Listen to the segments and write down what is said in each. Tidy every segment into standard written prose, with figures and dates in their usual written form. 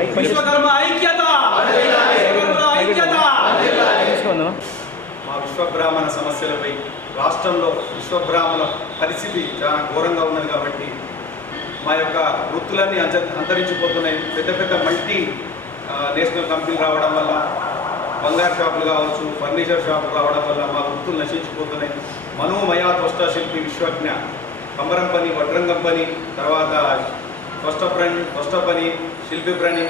విశ్వకర్మ ఐక్యత, ఐక్యత. మా విశ్వబ్రాహ్మణ సమస్యలపై రాష్ట్రంలో విశ్వబ్రాహ్మణ పరిస్థితి చాలా ఘోరంగా ఉన్నది కాబట్టి మా యొక్క వృత్తులన్నీ అంతరించిపోతున్నాయి. పెద్ద పెద్ద మల్టీ నేషనల్ కంపెనీలు రావడం వల్ల, బంగారు షాపులు కావచ్చు, ఫర్నిచర్ షాపులు రావడం వల్ల మా వృత్తులు నశించిపోతున్నాయి. మనోమయ త్వష్ట శిల్పి విశ్వజ్ఞ కంబరం పని, వడ్రంగం పని, తర్వాత త్వష్ట పని, శిల్పి పని,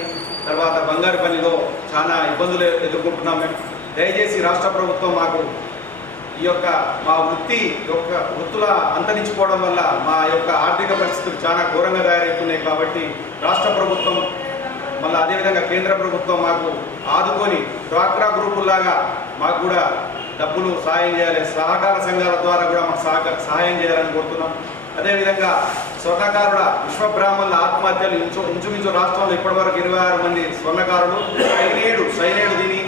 తర్వాత బంగారు పనిలో చాలా ఇబ్బందులు ఎదుర్కొంటున్నాం మేము. దయచేసి రాష్ట్ర ప్రభుత్వం మాకు ఈ యొక్క మా వృత్తుల అంతరించిపోవడం వల్ల మా యొక్క ఆర్థిక పరిస్థితులు చాలా ఘోరంగా తయారవుతున్నాయి. కాబట్టి రాష్ట్ర ప్రభుత్వం మళ్ళీ అదేవిధంగా కేంద్ర ప్రభుత్వం మాకు ఆదుకొని డ్వాక్రా గ్రూపుల్లాగా మాకు కూడా డబ్బులు సహాయం చేయాలి. సహకార సంఘాల ద్వారా కూడా మాకు సహాయం చేయాలని కోరుతున్నాం. అదేవిధంగా స్వర్ణకారుల విశ్వబ్రాహ్మణుల ఆత్మహత్యలు ఇంచుమించు రాష్ట్రంలో ఇప్పటివరకు 26 మంది స్వర్ణకారులు సైనేడు తిని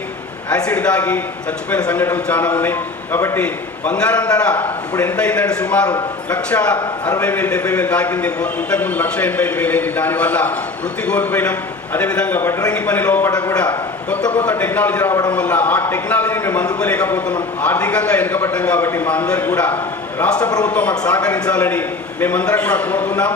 యాసిడ్ దాగి చచ్చిపోయిన సంఘటనలు చాలా ఉన్నాయి. కాబట్టి బంగారం ధర ఇప్పుడు ఎంత అయిందంటే సుమారు 1,60,000-70,000 దాకింది. ఇంతకుముందు 1,85,000 అయింది. దానివల్ల వృత్తి కోల్పోయినాం. అదేవిధంగా వడ్రంగి పని లోపల కూడా కొత్త టెక్నాలజీ రావడం వల్ల ఆ టెక్నాలజీని మేము అందుకోలేకపోతున్నాం. ఆర్థికంగా వెనుకబడ్డాం. కాబట్టి మా అందరికి కూడా రాష్ట్ర ప్రభుత్వం మాకు సహకరించాలని మేమందరం కూడా కోరుతున్నాం.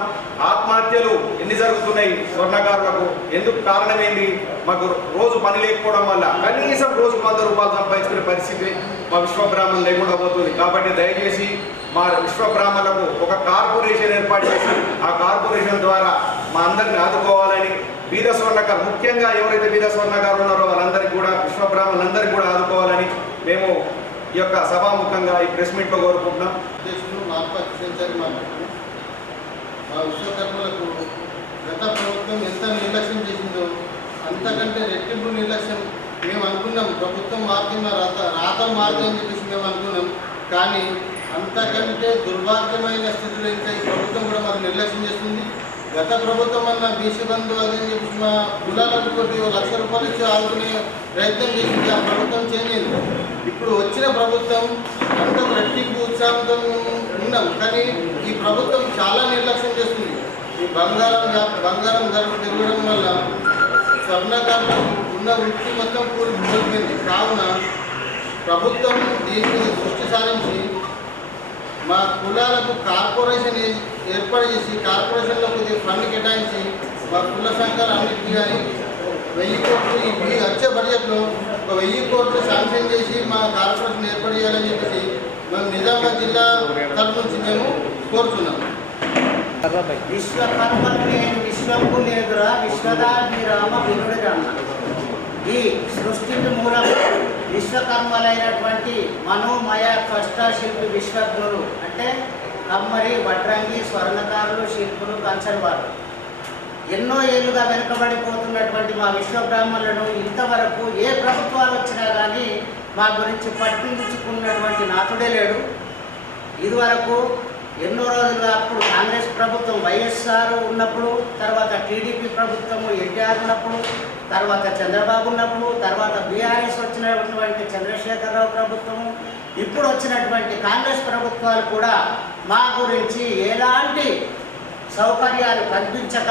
ఆత్మహత్యలు ఎన్ని జరుగుతున్నాయి స్వర్ణకారులకు? ఎందుకు కారణం ఏంటి? మాకు రోజు పని లేకపోవడం వల్ల కనీసం రోజుకు 100 రూపాయలు సంపాదించుకునే పరిస్థితి మా విశ్వబ్రాహ్మణులు లేకుండా పోతుంది. కాబట్టి దయచేసి మా విశ్వబ్రాహ్మణులకు ఒక కార్పొరేషన్ ఏర్పాటు చేసి ఆ కార్పొరేషన్ ద్వారా మా అందరిని ఆదుకోవాలని, బీద స్వర్ణకారు ముఖ్యంగా ఎవరైతే బీద స్వర్ణకారు ఉన్నారో వాళ్ళందరికీ కూడా విశ్వబ్రాహ్మణులందరికీ కూడా ఆదుకోవాలని మేము ఈ యొక్క సభాముఖంగా ఈ ప్రెస్ మీట్లో కోరుకుంటున్నాం. మా విశ్వకర్మలకు గత ప్రభుత్వం ఎంత నిర్లక్ష్యం చేసిందో అంతకంటే రెట్టింపు నిర్లక్ష్యం మేము అనుకున్నాం. ప్రభుత్వం మారుతున్న రాతలు మారుతుందని చెప్పేసి మేము అనుకున్నాం. కానీ అంతకంటే దుర్భాగ్యమైన స్థితిలో ఇంకా ఈ ప్రభుత్వం కూడా మాకు నిర్లక్ష్యం చేస్తుంది. గత ప్రభుత్వం అన్న బీసీ బంధు అదని చెప్పి మా కులాలకు కొద్ది ₹1,00,000 ఇచ్చి ఆదుకునే ప్రయత్నం చేసింది. ఆ ప్రభుత్వం చేంజ్ అయింది. ఇప్పుడు వచ్చిన ప్రభుత్వం అంత రెట్టింపు ఉత్సాహంతో ఉన్నాం. కానీ ఈ ప్రభుత్వం చాలా నిర్లక్ష్యం చేస్తుంది. ఈ బంగారం ధర పెరగడం వల్ల స్వర్ణకారులకు ఉన్న వృత్తి మొత్తం కోల్పోయింది. కావున ప్రభుత్వం దీని మీద దృష్టి సారించి మా కులాలకు కార్పొరేషన్ ఏర్పాటు చేసి కార్పొరేషన్లో కొద్దిగా ఫండ్ కేటాయించి మా కుల సంఘాలు అన్నింటినీ కానీ 1000 కోట్లు ఈ వచ్చే బడ్జెట్లో 1000 కోట్లు శాంక్షన్ చేసి మా కార్పొరేషన్ ఏర్పాటు చేయాలని చెప్పేసి మేము నిజామాబాద్ జిల్లా తరఫు నుంచి మేము కోరుతున్నాం. విశ్వకర్మలే విశ్వంకు లేదురా విశ్వదాభిరామ వినుడి రన్న. ఈ సృష్టికి మూలం విశ్వకర్మలైనటువంటి మనోమయ త్వష్ట శిల్పి విశ్వజ్ఞులు అంటే కమ్మరి, వడ్రంగి, స్వర్ణకారులు, శిల్పులు, కంచరి వారు. ఎన్నో ఏళ్ళుగా వెనుకబడిపోతున్నటువంటి మా విశ్వబ్రాహ్మణులను ఇంతవరకు ఏ ప్రభుత్వాలు వచ్చినా కానీ మా గురించి పట్టించుకున్నటువంటి నాథుడే లేడు. ఇదివరకు ఎన్నో రోజులుగా అప్పుడు కాంగ్రెస్ ప్రభుత్వం వైఎస్ఆర్ ఉన్నప్పుడు, తర్వాత టీడీపీ ప్రభుత్వము ఎన్టీఆర్ ఉన్నప్పుడు, తర్వాత చంద్రబాబు ఉన్నప్పుడు, తర్వాత బీఆర్ఎస్ వచ్చినటువంటి చంద్రశేఖరరావు ప్రభుత్వము, ఇప్పుడు వచ్చినటువంటి కాంగ్రెస్ ప్రభుత్వాలు కూడా మా గురించి ఎలాంటి సౌకర్యాలు కల్పించక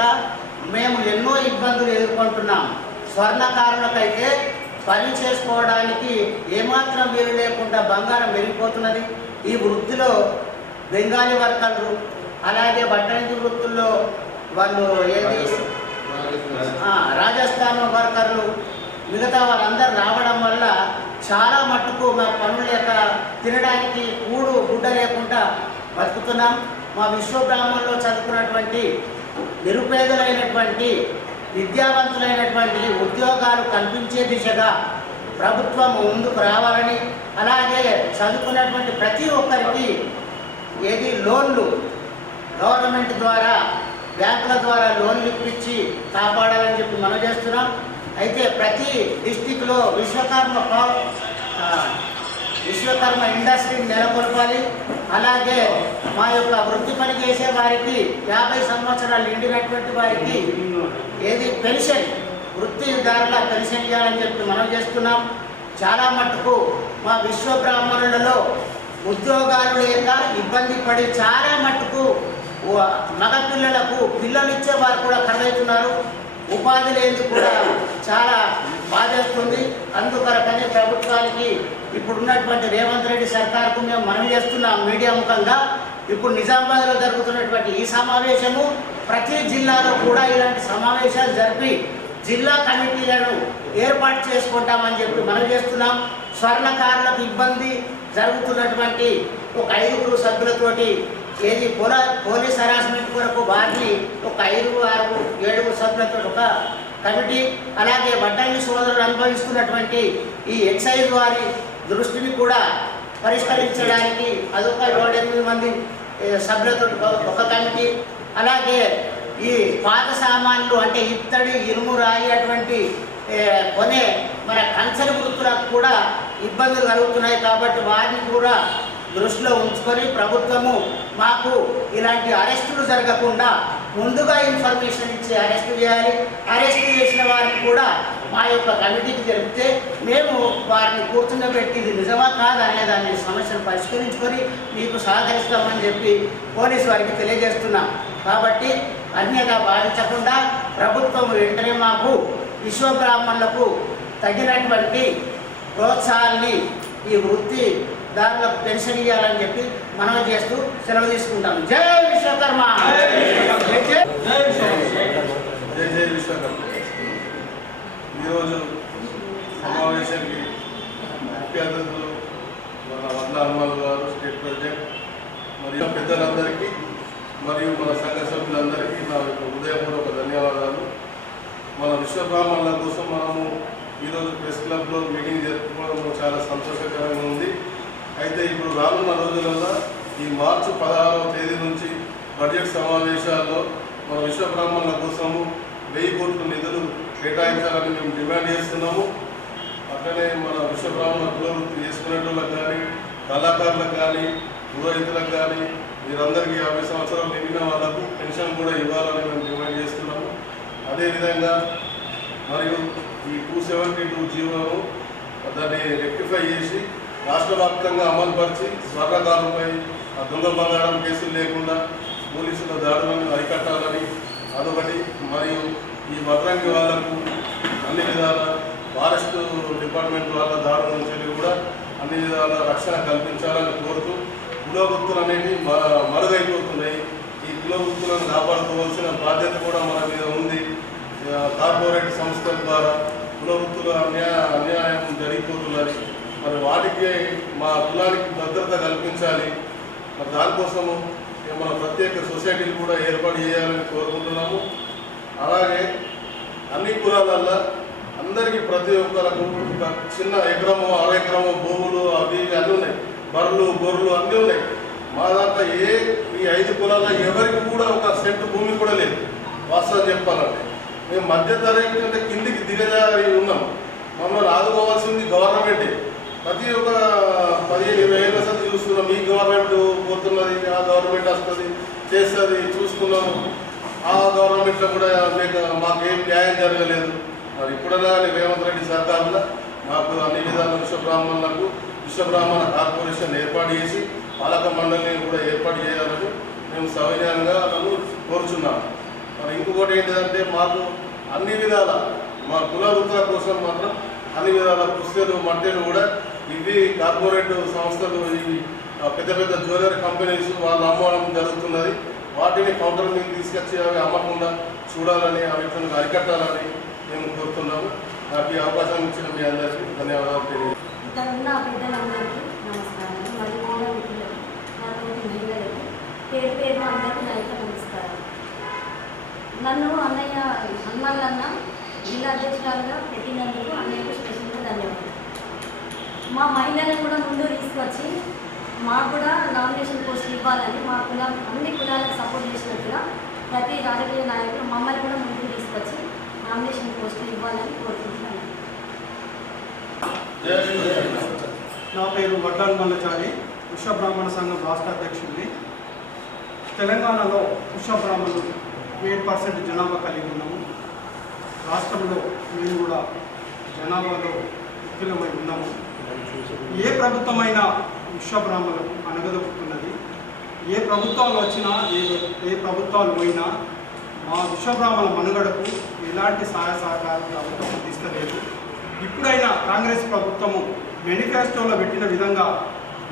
మేము ఎన్నో ఇబ్బందులు ఎదుర్కొంటున్నాం. స్వర్ణకారులకైతే పని చేసుకోవడానికి ఏమాత్రం వీలు లేకుండా బంగారం పెరిగిపోతున్నది. ఈ వృత్తిలో బెంగాలీ వర్కర్లు, అలాగే వడ్రంగి వృత్తుల్లో వాళ్ళు రాజస్థాన్ వర్కర్లు, మిగతా వాళ్ళందరూ రావడం వల్ల చాలా మట్టుకు మా పనులు లేక తినడానికి గుడ్డ లేకుండా బతుకుతున్నాం. మా విశ్వబ్రాహ్మణుల్లో చదువుకున్నటువంటి నిరుపేదలైనటువంటి విద్యావంతులైనటువంటి ఉద్యోగాలు కల్పించే దిశగా ప్రభుత్వం ముందుకు రావాలని, అలాగే చదువుకున్నటువంటి ప్రతి ఒక్కరికి లోన్లు గవర్నమెంట్ ద్వారా బ్యాంకుల ద్వారా లోన్లు ఇప్పించి కాపాడాలని చెప్పి మనం చేస్తున్నాం. అయితే ప్రతి డిస్టిక్లో విశ్వకర్మ ఇండస్ట్రీని నెలకొల్పాలి. అలాగే మా యొక్క వృత్తి పని చేసే వారికి 50 సంవత్సరాలు నిండినటువంటి వారికి పెన్షన్, వృత్తిదారుల పెన్షన్ ఇవ్వాలని చెప్పి మనం చేస్తున్నాం. చాలా మట్టుకు మా విశ్వబ్రాహ్మణులలో ఉద్యోగాలు లేక ఇబ్బంది పడి చాలా మట్టుకు మగపిల్లలకు పిల్లలు ఇచ్చే వారు కూడా కరువవుతున్నారు. ఉపాధి లేదు కూడా చాలా బాధేస్తుంది. అందుకొరకనే ప్రభుత్వానికి ఇప్పుడున్నటువంటి రేవంత్ రెడ్డి సర్కార్కు మేము మనవి చేస్తున్నాం మీడియా ముఖంగా. ఇప్పుడు నిజామాబాద్లో జరుగుతున్నటువంటి ఈ సమావేశము ప్రతి జిల్లాలో కూడా ఇలాంటి సమావేశాలు జరిపి జిల్లా కమిటీలను ఏర్పాటు చేసుకుంటామని చెప్పి మనం చేస్తున్నాం. స్వర్ణకారులకు ఇబ్బంది జరుగుతున్నటువంటి ఒక 5 సభ్యులతోటి ఏది పోలీస్ హరాస్మెంట్ కొరకు వారిని ఒక 5, 6, 7 సభ్యులతో ఒక కమిటీ, అలాగే వడ్డంగి సోదరులు అనుభవిస్తున్నటువంటి ఈ ఎక్సైజ్ వారి దృష్టిని కూడా పరిష్కరించడానికి అదొక 7-8 మంది సభ్యులతో ఒక కమిటీ, అలాగే ఈ పాత సామాన్లు అంటే ఇత్తడి, ఇనుము, రాయి అటువంటి కొనే మన కంచరి వృత్తులకు కూడా ఇబ్బందులు కలుగుతున్నాయి. కాబట్టి వారిని కూడా దృష్టిలో ఉంచుకొని ప్రభుత్వము మాకు ఇలాంటి అరెస్టులు జరగకుండా ముందుగా ఇన్ఫర్మేషన్ ఇచ్చి అరెస్టు చేయాలి. అరెస్టు చేసిన వారిని కూడా మా యొక్క కమిటీకి జరిపితే మేము వారిని కూర్చుండబెట్టి ఇది నిజమా కాదు అనే దాన్ని సమస్యను పరిష్కరించుకొని మీకు సహకరిస్తామని చెప్పి పోలీసు వారికి తెలియజేస్తున్నాం. కాబట్టి అన్యగా భావించకుండా ప్రభుత్వం వెంటనే మాకు విశ్వబ్రాహ్మణులకు తగినటువంటి ప్రోత్సాహాన్ని ఈ వృత్తిదారులకు పెన్షన్ ఇవ్వాలని చెప్పి మనం చేస్తూ సెలవు తీసుకుంటాం. జై విశ్వకర్మ. జై జై విశ్వకర్మ. ఈరోజు సమావేశానికి ముఖ్య అతిథులు మన వంద హనుమాన్ గారు, స్టేట్ ప్రెసిడెంట్, మరియు పెద్దలందరికీ మరియు మన సంఘ సభ్యులందరికీ నా యొక్క హృదయపూర్వక ధన్యవాదాలు. మన విశ్వబ్రాహ్మణుల కోసం మనము ఈరోజు ప్రెస్ క్లబ్లో మీటింగ్ జరుపుకోవడం చాలా సంతోషకరంగా ఉంది. అయితే ఇప్పుడు రానున్న రోజులలో ఈ మార్చి 16వ తేదీ నుంచి బడ్జెట్ సమావేశాల్లో మన విశ్వబ్రాహ్మణుల కోసము 1000 కోట్ల నిధులు కేటాయించాలని మేము డిమాండ్ చేస్తున్నాము. అట్లనే మన విశ్వబ్రాహ్మణ కులవృత్తి చేసుకునే వాళ్ళకి కానీ, కళాకారులకు కానీ, పురోహితులకు కానీ వీరందరికీ 50 సంవత్సరాలు నిండిన వాళ్ళకు పెన్షన్ కూడా ఇవ్వాలని మేము డిమాండ్ చేస్తున్నాము. అదేవిధంగా మరియు ఈ 272 జీవోను దాన్ని రెక్టిఫై చేసి రాష్ట్ర వ్యాప్తంగా అమలుపరిచి స్వర్ణకారులపై దొంగ బంగారం కేసులు లేకుండా పోలీసుల దాడులను అరికట్టాలని అదొకటి. మరియు ఈ వడ్రంగి వాళ్లకు అన్ని విధాల ఫారెస్ట్ డిపార్ట్మెంట్ వాళ్ళ దాడుల నుంచి కూడా అన్ని విధాల రక్షణ కల్పించాలని కోరుతూ కులవృత్తులు అనేవి మరుగైపోతున్నాయి. ఈ కులవృత్తులను కాపాడుకోవాల్సిన బాధ్యత కూడా మన మీద ఉంది. కార్పొరేట్ సంస్థల ద్వారా కులవృత్తుల అన్యాయం జరిగిపోతున్నది. మరి వాటికి మా కులానికి భద్రత కల్పించాలి. మరి దానికోసము మన ప్రత్యేక సొసైటీలు కూడా ఏర్పాటు చేయాలని కోరుకుంటున్నాము. అలాగే అన్ని కులాలల్లో అందరికీ ప్రతి ఒక్కరికి ఒక చిన్న ఎకరము, 1/2 ఎకరము భూములు అవి అన్నీ ఉన్నాయి. బర్రెలు, గొర్రెలు అన్నీ ఉన్నాయి. మా దాంట్లో ఈ 5 కులాల్లో ఎవరికి కూడా ఒక సెంటు భూమి కూడా లేదు. వాస్తవం చెప్పాలంటే మేము మధ్యతరగతి కంటే కిందికి దిగజారి ఉన్నాం. మమ్మల్ని ఆదుకోవాల్సింది గవర్నమెంటే. ప్రతి ఒక్క 15-20 ఏళ్ళ సంది చూస్తున్నాం. ఈ గవర్నమెంట్ పోతున్నది, ఆ గవర్నమెంట్ వస్తుంది, చేస్తుంది, చూస్తున్నాము. ఆ గవర్నమెంట్లో కూడా మాకేం న్యాయం జరగలేదు. మరి ఇప్పుడైనా రేవంత్ రెడ్డి సర్కారులో మాకు అన్ని విధాల విశ్వబ్రాహ్మణ కార్పొరేషన్ ఏర్పాటు చేసి పాలక మండలిని కూడా ఏర్పాటు చేయాలని మేము సవినయంగా కోరుచున్నాము. మరి ఇంకొకటి ఏంటంటే మాకు అన్ని విధాల మా కుల వృత్తుల కోసం మాత్రం అన్ని విధాల పుస్తకాలు, మట్టెలు కూడా ఇవి కార్పొరేట్ సంస్థలు, ఇవి పెద్ద పెద్ద జ్యువెలరీ కంపెనీస్ వాళ్ళు అమ్మడం జరుగుతున్నది. వాటిని కౌంటర్ మీద తీసుకొచ్చి అవి అమ్మకుండా చూడాలని, వాటిని అరికట్టాలని మేము కోరుతున్నాము. నాకు ఈ అవకాశం ఇచ్చిన మీ అందరికీ ధన్యవాదాలు తెలియజేస్తున్నాను. ఇక్కడ ఉన్న పెద్దలందరికీ నమస్కారం. మరియు కూడా మిత్రులకు, నాతోటి మహిళలకు పేరు పేరు అందరికీ నా యొక్క నమస్కారం. నన్ను అన్నయ్య హనుమాన్లన్న జిల్లా అధ్యక్షురాలుగా పెట్టినందుకు అన్నయ్యకు స్పెషల్గా ధన్యవాదాలు. మా మహిళలను కూడా ముందు తీసుకొచ్చి మాకు కూడా నామినేషన్ పోస్టులు ఇవ్వాలని, మా కులం అన్ని కులాలకు సపోర్ట్ చేసినట్టుగా ప్రతి రాజకీయ నాయకులు మమ్మల్ని కూడా ముందుకు తీసుకొచ్చి నామినేషన్ పోస్టులు ఇవ్వాలని కోరుకుంటున్నాను. నా పేరు వడ్డాన్ మల్లచారి, విశ్వబ్రాహ్మణ సంఘం రాష్ట్ర అధ్యక్షుడిని. తెలంగాణలో విశ్వబ్రాహ్మణులు 8% జనాభా కలిగి ఉన్నాము. రాష్ట్రంలో మేము కూడా జనాభాలో ముఖ్యమై ఉన్నాము. ఏ ప్రభుత్వమైనా విశ్వబ్రాహ్మణులకు అనగదొక్కుతున్నది. ఏ ప్రభుత్వాలు వచ్చినా, ఏ ప్రభుత్వాలు పోయినా మా విశ్వబ్రాహ్మణ మనుగడకు ఎలాంటి సహాయ సహకారం ప్రభుత్వం అందిస్తలేదు. ఇప్పుడైనా కాంగ్రెస్ ప్రభుత్వము మేనిఫెస్టోలో పెట్టిన విధంగా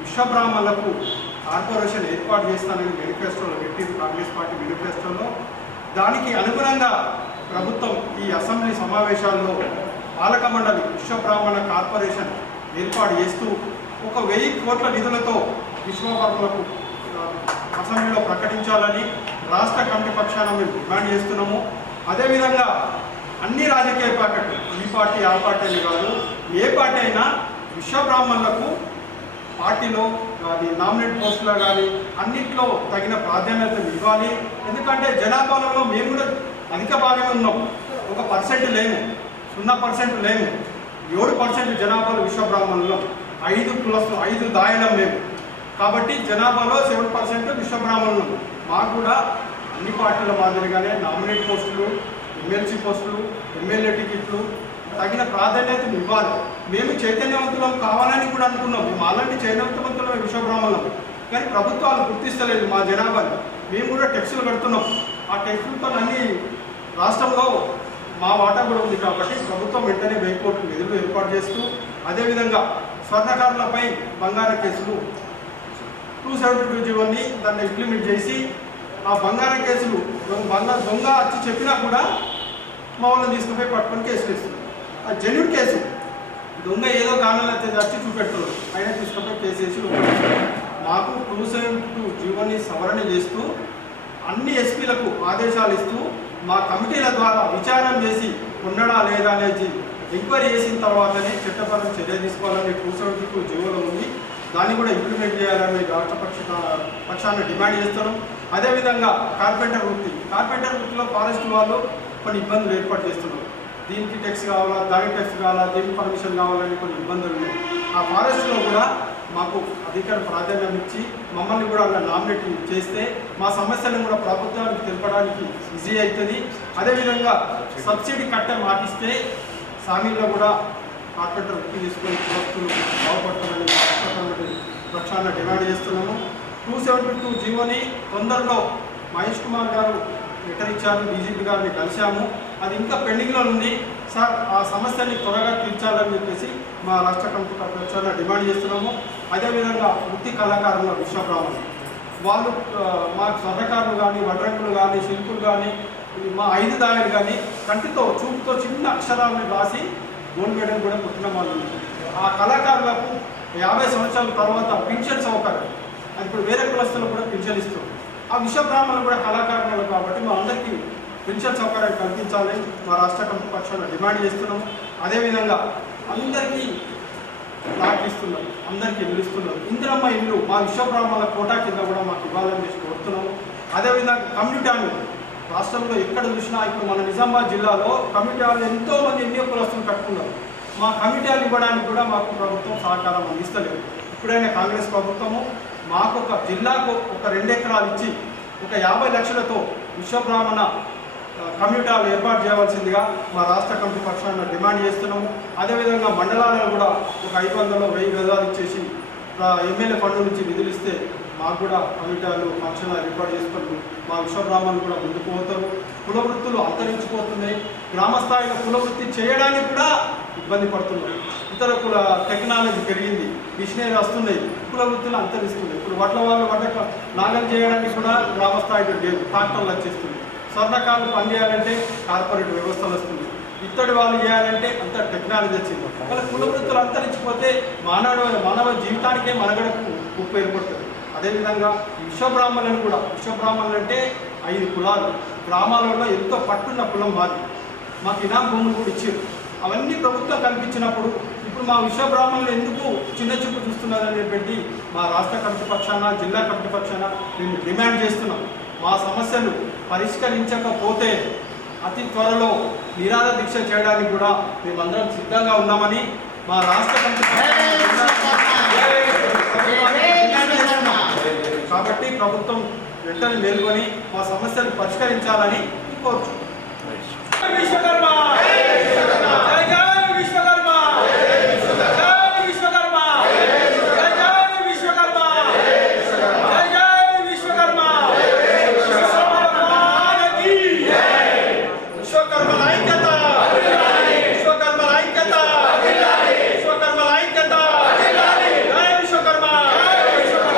విశ్వబ్రాహ్మణులకు కార్పొరేషన్ ఏర్పాటు చేస్తానని మేనిఫెస్టోలో పెట్టింది కాంగ్రెస్ పార్టీ మేనిఫెస్టోలో. దానికి అనుగుణంగా ప్రభుత్వం ఈ అసెంబ్లీ సమావేశాల్లో పాలక మండలి విశ్వబ్రాహ్మణ కార్పొరేషన్ ఏర్పాటు చేస్తూ 1,000 కోట్ల నిధులతో విశ్వబ్రాహ్మణులకు అసెంబ్లీలో ప్రకటించాలని రాష్ట్ర కమిటీ పక్షాన మేము డిమాండ్ చేస్తున్నాము. అదేవిధంగా అన్ని రాజకీయ పార్టీలు, ఈ పార్టీ ఆ పార్టీ అని కాదు, ఏ పార్టీ అయినా విశ్వబ్రాహ్మణులకు పార్టీలో కానీ నామినేట్ పోస్టులో కానీ అన్నింటిలో తగిన ప్రాధాన్యత ఇవ్వాలి. ఎందుకంటే జనాభాలో మేము కూడా అధిక భాగమే ఉన్నాం. 1% లేము, 0% లేము. 7% జనాభాలో విశ్వబ్రాహ్మణులు, 5 దాయలం మేము. కాబట్టి జనాభాలో 7% విశ్వబ్రాహ్మణులు. మాకు కూడా అన్ని పార్టీల మాదిరిగానే నామినేట్ పోస్టులు, ఎమ్మెల్సీ పోస్టులు, ఎమ్మెల్యే టికెట్లు తగిన ప్రాధాన్యతను ఇవ్వాలి. మేము చైతన్యవంతులం కావాలని కూడా అనుకున్నాం. మేము అలాంటి చైతన్యవంతులమే విశ్వబ్రాహ్మణులం. కానీ ప్రభుత్వాలు గుర్తిస్తలేదు మా జనాభాని. మేము కూడా ట్యాక్సులు కడుతున్నాం. ఆ ట్యాక్సులతో అన్ని రాష్ట్రంలో మా వాటా కూడా ఉంది. కాబట్టి ప్రభుత్వం వెంటనే 1000 కోట్ల నిధులు ఏర్పాటు చేస్తూ, అదేవిధంగా స్వర్ణకారులపై బంగారం కేసులు 272 జీవోని దాన్ని ఇంప్లిమెంట్ చేసి ఆ బంగారం కేసులు దొంగ వచ్చి చెప్పినా కూడా మా వాళ్ళని తీసుకుపోయి పట్టుకొని కేసులు ఇస్తున్నారు. ఆ జెన్యూన్ కేసు, దొంగ ఏదో కారణాలు వచ్చి చూపెడుతున్నారు, అయినా తీసుకుపోయి కేసు వేసి మాకు 272 జీవోని సవరణ చేస్తూ అన్ని ఎస్పీలకు ఆదేశాలు ఇస్తూ మా కమిటీల ద్వారా విచారణ చేసి ఉండడా లేదా అనేది ఎంక్వైరీ చేసిన తర్వాతనే చట్టపరమైన చర్య తీసుకోవాలని 272 జీవోలో ఉంది. దాన్ని కూడా ఇంప్లిమెంట్ చేయాలని రాష్ట్ర పక్షాన డిమాండ్ చేస్తున్నాం. అదేవిధంగా కార్పెంటర్ వృత్తిలో ఫారెస్ట్ వాళ్ళు కొన్ని ఇబ్బందులు ఏర్పాటు చేస్తున్నారు. దీనికి టెక్స్ కావాలా, దానికి టెక్స్ కావాలా, దీనికి పర్మిషన్ కావాలని కొన్ని ఇబ్బందులు ఉన్నాయి. ఆ ఫారెస్ట్లో కూడా మాకు అధికార ప్రాధాన్యం ఇచ్చి మమ్మల్ని కూడా అలా నామినేట్ చేస్తే మా సమస్యలను కూడా ప్రభుత్వానికి తెలపడానికి ఈజీ అవుతుంది. అదేవిధంగా సబ్సిడీ కట్టే మాటిస్తే సామీల్లో కూడా కార్పెంటర్ వృత్తి తీసుకొని భక్తులు బాగుపడతామని పక్షాన డిమాండ్ చేస్తున్నాము. 272 జీవోని తొందరలో మహేష్ కుమార్ గారు లెటర్ ఇచ్చారు, డీజీపీ గారిని కలిశాము. అది ఇంకా పెండింగ్లో ఉంది సార్. ఆ సమస్యని త్వరగా తీర్చాలని చెప్పేసి మా రాష్ట్ర కమిటీ పక్షాన డిమాండ్ చేస్తున్నాము. అదేవిధంగా వృత్తి కళాకారుల విశ్వబ్రాహ్మణులు వాళ్ళు మా స్వర్ణకారులు కానీ, వడ్రంకులు కానీ, శిల్పులు కానీ, మా 5 దాయలు కానీ కంటితో చూపుతో చిన్న అక్షరాలను రాసి గోల్డ్ మెడల్ కూడా పుట్టిన వాళ్ళు. ఆ కళాకారులకు 50 సంవత్సరాల తర్వాత పింఛన్ సౌకర్యం, అది ఇప్పుడు వేరే కులస్తులకు కూడా పింఛన్ ఇస్తుంది. ఆ విశ్వబ్రాహ్మణులు కూడా కళాకారులు కాబట్టి మా అందరికీ పెన్షన్ సౌకర్యం కల్పించాలని మా రాష్ట్ర కమిటీ పక్షాన డిమాండ్ చేస్తున్నాము. అదేవిధంగా అందరికీ ప్లాట్లు ఇస్తున్నారు, అందరికీ ఇల్లు ఇస్తున్నారు. ఇందిరమ్మ ఇల్లు మా విశ్వబ్రాహ్మణుల కోటా కింద కూడా మాకు ఇవ్వాలని కోరుతున్నాము. అదేవిధంగా కమ్యూనిటీ హాల్ రాష్ట్రంలో ఎక్కడ చూసినా ఇప్పుడు మన నిజామాబాద్ జిల్లాలో కమ్యూనిటీ హాల్ ఎంతోమంది ఎన్నో కులస్తులు కట్టుకున్నారు. మా కమ్యూనిటీ హాల్ ఇవ్వడానికి కూడా మాకు ప్రభుత్వం సహకారం అందిస్తలేదు. ఇప్పుడైనా కాంగ్రెస్ ప్రభుత్వము మాకు ఒక జిల్లాకు ఒక 2 ఎకరాలు ఇచ్చి ఒక 50 లక్షలతో విశ్వబ్రాహ్మణ కమ్యూనిటీ హాల్ ఏర్పాటు చేయవలసిందిగా మా రాష్ట్ర కమిటీ పక్షాన డిమాండ్ చేస్తున్నాము. అదేవిధంగా మండలాలను కూడా ఒక 500-1000 గజాలు ఇచ్చేసి ఎమ్మెల్యే ఫండ్ నుంచి నిధులు ఇస్తే మాకు కూడా కమ్యూనిటీ హాల్ ఫంక్షన్ హాల్ ఏర్పాటు చేసుకుంటూ మా విశ్వబ్రాహ్మణులు కూడా ముందుకు పోతారు. కుల వృత్తులు అంతరించిపోతున్నాయి. గ్రామస్థాయిలో కుల వృత్తి చేయడానికి కూడా ఇబ్బంది పడుతున్నారు. ఇతర కుల టెక్నాలజీ పెరిగింది, మిషనరీ వస్తున్నాయి, కుల వృత్తులు అంతరిస్తున్నాయి. ఇప్పుడు వడ్ల వాళ్ళు నాగలు చేయడానికి కూడా గ్రామస్థాయిలో లేవు, ట్రాక్టర్లు వచ్చేస్తుంది. స్వర్ణకారులు పనిచేయాలంటే కార్పొరేట్ వ్యవస్థలు వస్తుంది. ఇత్తడి వాళ్ళు చేయాలంటే అంత టెక్నాలజీ వచ్చింది. వాళ్ళ కుల వృత్తులు అంతరించిపోతే మానవ జీవితానికే మనగడకు ముప్పు ఏర్పడుతుంది. అదేవిధంగా విశ్వబ్రాహ్మణులు అంటే 5 కులాలు, గ్రామాలలో ఎంతో పట్టున్న కులం మాది. మాకు ఇనాం భూములు కూడా ఇచ్చారు. అవన్నీ ప్రభుత్వం కల్పించినప్పుడు ఇప్పుడు మా విశ్వబ్రాహ్మణులు ఎందుకు చిన్న చూపు చూస్తున్నారని పెట్టి మా రాష్ట్ర కమిటీ పక్షాన, జిల్లా కమిటీ పక్షాన మేము డిమాండ్ చేస్తున్నాం. మా సమస్యలు పరిష్కరించకపోతే అతి త్వరలో నిరాహార దీక్ష చేయడానికి కూడా మేమందరం సిద్ధంగా ఉన్నామని మా రాష్ట్ర కమిటీ కాబట్టి ప్రభుత్వం వెంటనే మేల్కొని మా సమస్యలు పరిష్కరించాలని కోరుచున్నాం. విశ్వకర్మ